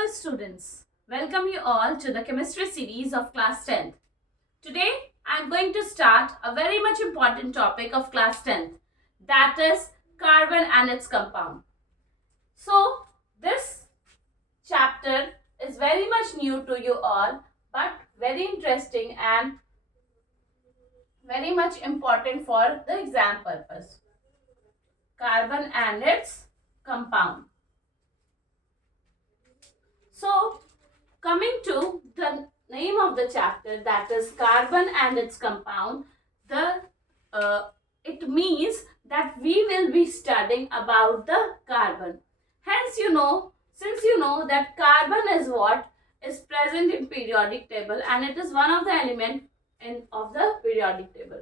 Hello students, welcome you all to the chemistry series of class 10th. Today I am going to start a very much important topic of class 10th, that is carbon and its compound. So this chapter is very much new to you all but very interesting and very much important for the exam purpose. Carbon and its compound. So coming to the name of the chapter, that is carbon and its compound, the it means that we will be studying about the carbon. Hence, since you know that carbon is what is present in periodic table and it is one of the element of the periodic table.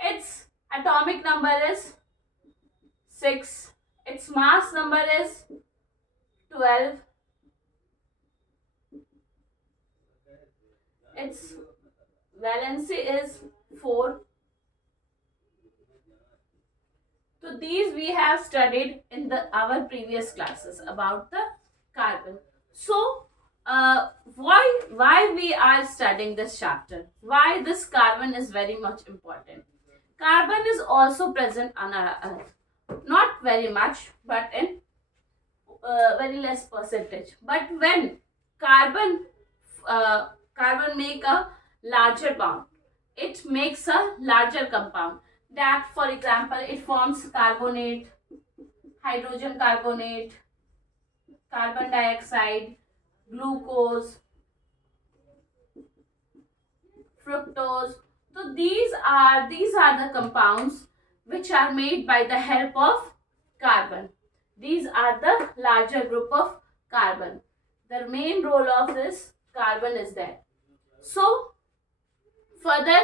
Its atomic number is 6. Its mass number is 12. Its valency is 4. So these we have studied in our previous classes about the carbon. So why we are studying this chapter? Why this carbon is very much important? Carbon is also present on our earth. Not very much, but in very less percentage. But when carbon carbon make a larger bond, it makes a larger compound. That, for example, it forms carbonate, hydrogen carbonate, carbon dioxide, glucose, fructose. So these are the compounds which are made by the help of carbon. These are the larger group of carbon. The main role of this carbon is there. So further,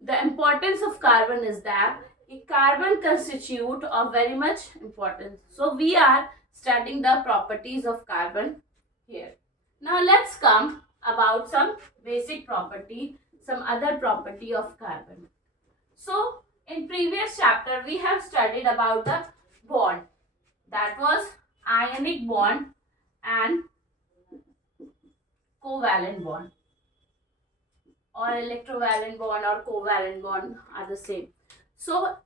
the importance of carbon is that a carbon constitute of very much importance. So we are studying the properties of carbon here. Now let's come about some basic property, some other property of carbon. So in previous chapter we have studied about the bond, that was ionic bond and covalent bond, or electrovalent bond or covalent bond are the same. So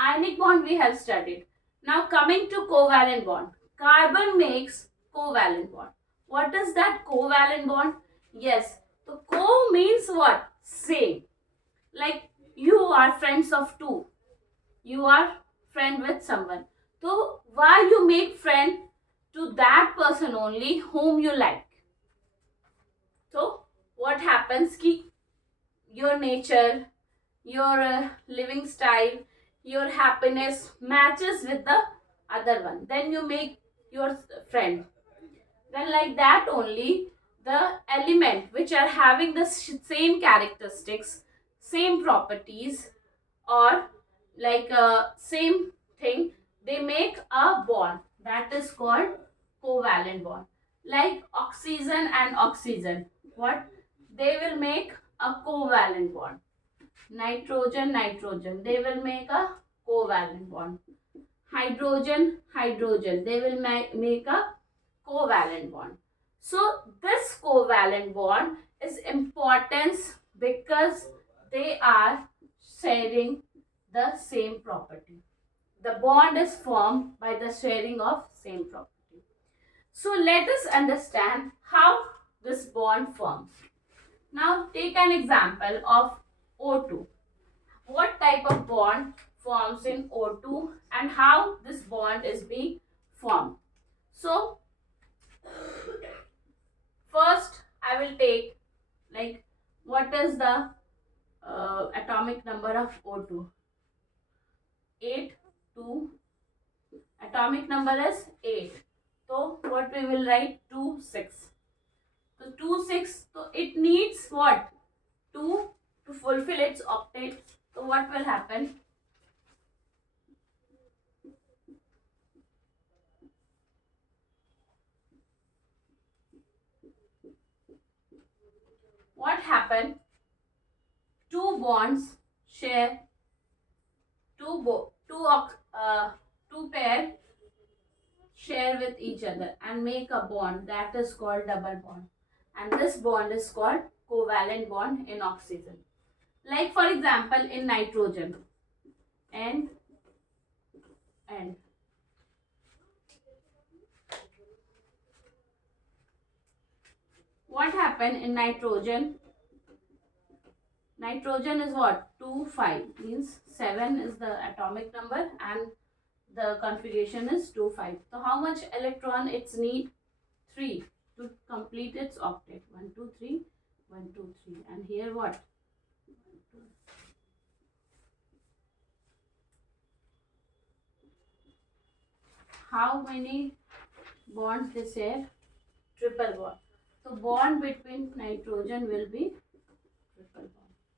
ionic bond we have studied. Now coming to covalent bond. Carbon makes covalent bond. What is that covalent bond? Yes, so co means what? Same. Like you are friends of two. You are friend with someone. So why you make friend to that person only whom you like? So what happens ki your nature, your living style, your happiness matches with the other one, then you make your friend. Then like that only, the element which are having the same characteristics, same properties, or like same thing, they make a bond, that is called covalent bond. Like oxygen and oxygen, what they will make a covalent bond. Nitrogen, nitrogen, they will make a covalent bond. Hydrogen, hydrogen, they will make a covalent bond. So this covalent bond is important because they are sharing the same property. The bond is formed by the sharing of same property. So let us understand how this bond forms. Now take an example of O2. What type of bond forms in O2 and how this bond is being formed. So first I will take, like, what is the atomic number of O2? 8, 2. Atomic number is 8. So what we will write? 2, 6. So 2, 6. So it needs what? 2 to fulfill its octet. So what will happen? What happened? Two bonds share two pair share with each other and make a bond that is called double bond. And this bond is called covalent bond in oxygen. Like for example in nitrogen, and and what happened in nitrogen? Nitrogen is what? 2 5 means 7 is the atomic number and the configuration is 2 5. So how much electron it's need? 3 to complete its octet. 1 2 3 1 2 3. And here what? How many bonds they share? Triple bond. So bond between nitrogen will be triple bond.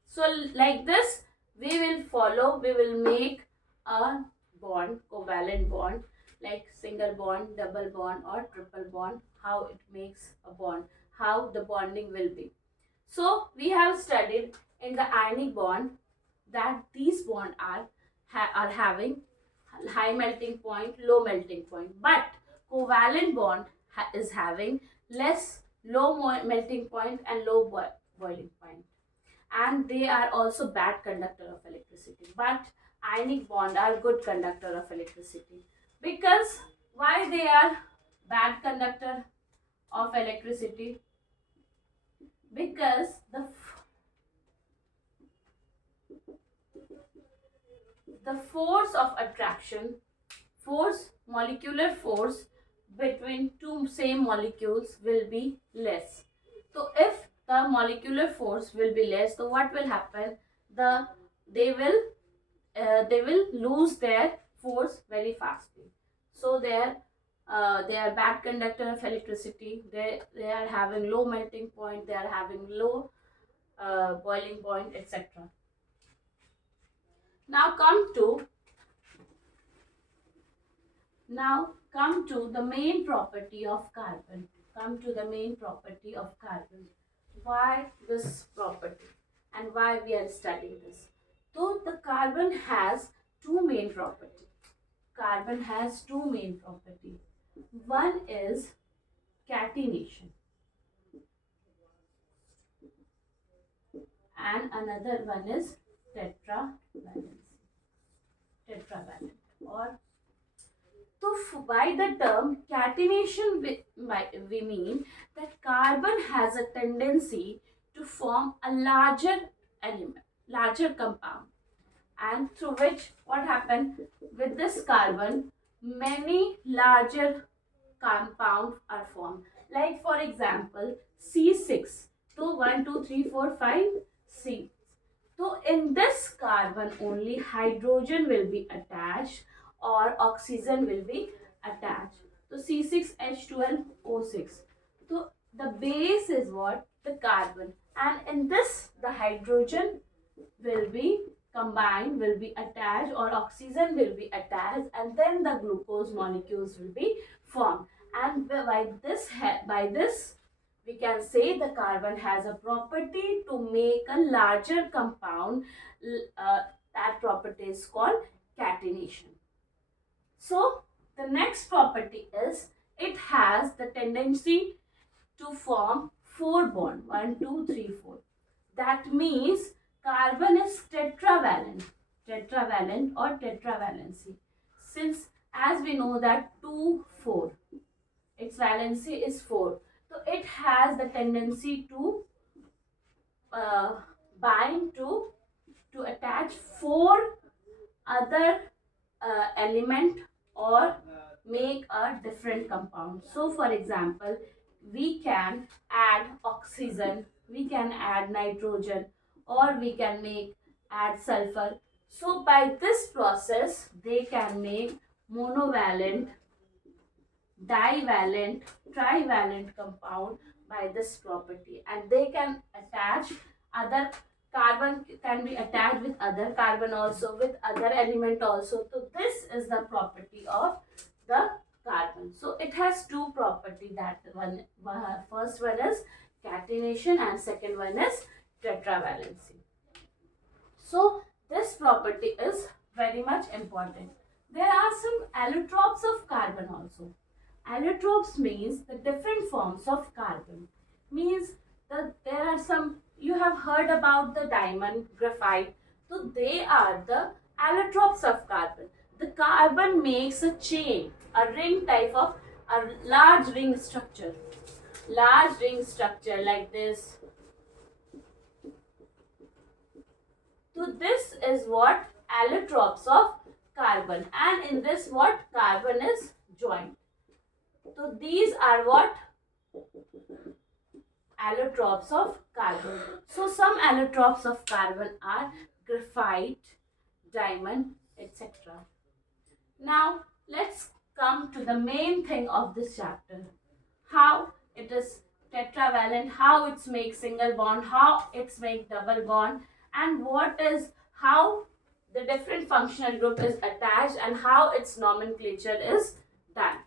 So like this we will follow, we will make a bond, covalent bond, like single bond, double bond or triple bond, how it makes a bond, how the bonding will be. So we have studied in the ionic bond that these bonds are having high melting point, low melting point, but covalent bond is having less low melting point and low boiling point, and they are also bad conductor of electricity, but ionic bond are good conductor of electricity. Because why they are bad conductor of electricity? Because the force of attraction, molecular force between two same molecules will be less. So if the molecular force will be less, so what will happen? They will lose their force very fastly. So they are bad conductor of electricity. They are having low melting point. They are having low boiling point, etc. Now come to the main property of carbon. Come to the main property of carbon. Why this property and why we are studying this? So the carbon has two main property. Carbon has two main property. One is catenation and another one is tetravalence. Tetravalent or so by the term catenation, we mean that carbon has a tendency to form a larger element, larger compound, and through which what happened with this carbon, many larger compounds are formed. Like for example, C6. So 1, 2, 3, 4, 5, C. So in this carbon only hydrogen will be attached or oxygen will be attached. So C6H12O6. So the base is what? The carbon. And in this the hydrogen will be combined, will be attached, or oxygen will be attached, and then the glucose molecules will be formed. And by this we can say the carbon has a property to make a larger compound. That property is called catenation. So the next property is it has the tendency to form 4 bond, 1 2 3 4. That means carbon is tetravalent or tetravalency, since as we know that 2 4, its valency is 4, so it has the tendency to bind to attach 4 other element or make a different compound. So for example, we can add oxygen, we can add nitrogen, or we can add sulfur. So by this process they can make monovalent, divalent, trivalent compound by this property, and they can attach other carbon, can be attached with other carbon also, with other element also. So this is the property of the carbon. So it has two property, that one, first one is catenation and second one is tetravalency. So this property is very much important. There are some allotropes of carbon also. Allotropes means the different forms of carbon. Means that there are some, you have heard about the diamond, graphite. So they are the allotropes of carbon. The carbon makes a chain, a ring type of a large ring structure. Large ring structure like this. So this is what allotropes of carbon, and in this what carbon is joined. So these are what allotropes of carbon. So some allotropes of carbon are graphite, diamond, etc. Now let's come to the main thing of this chapter. How it is tetravalent, how it's make single bond, how it's make double bond, and what is how the different functional group is attached and how its nomenclature is done.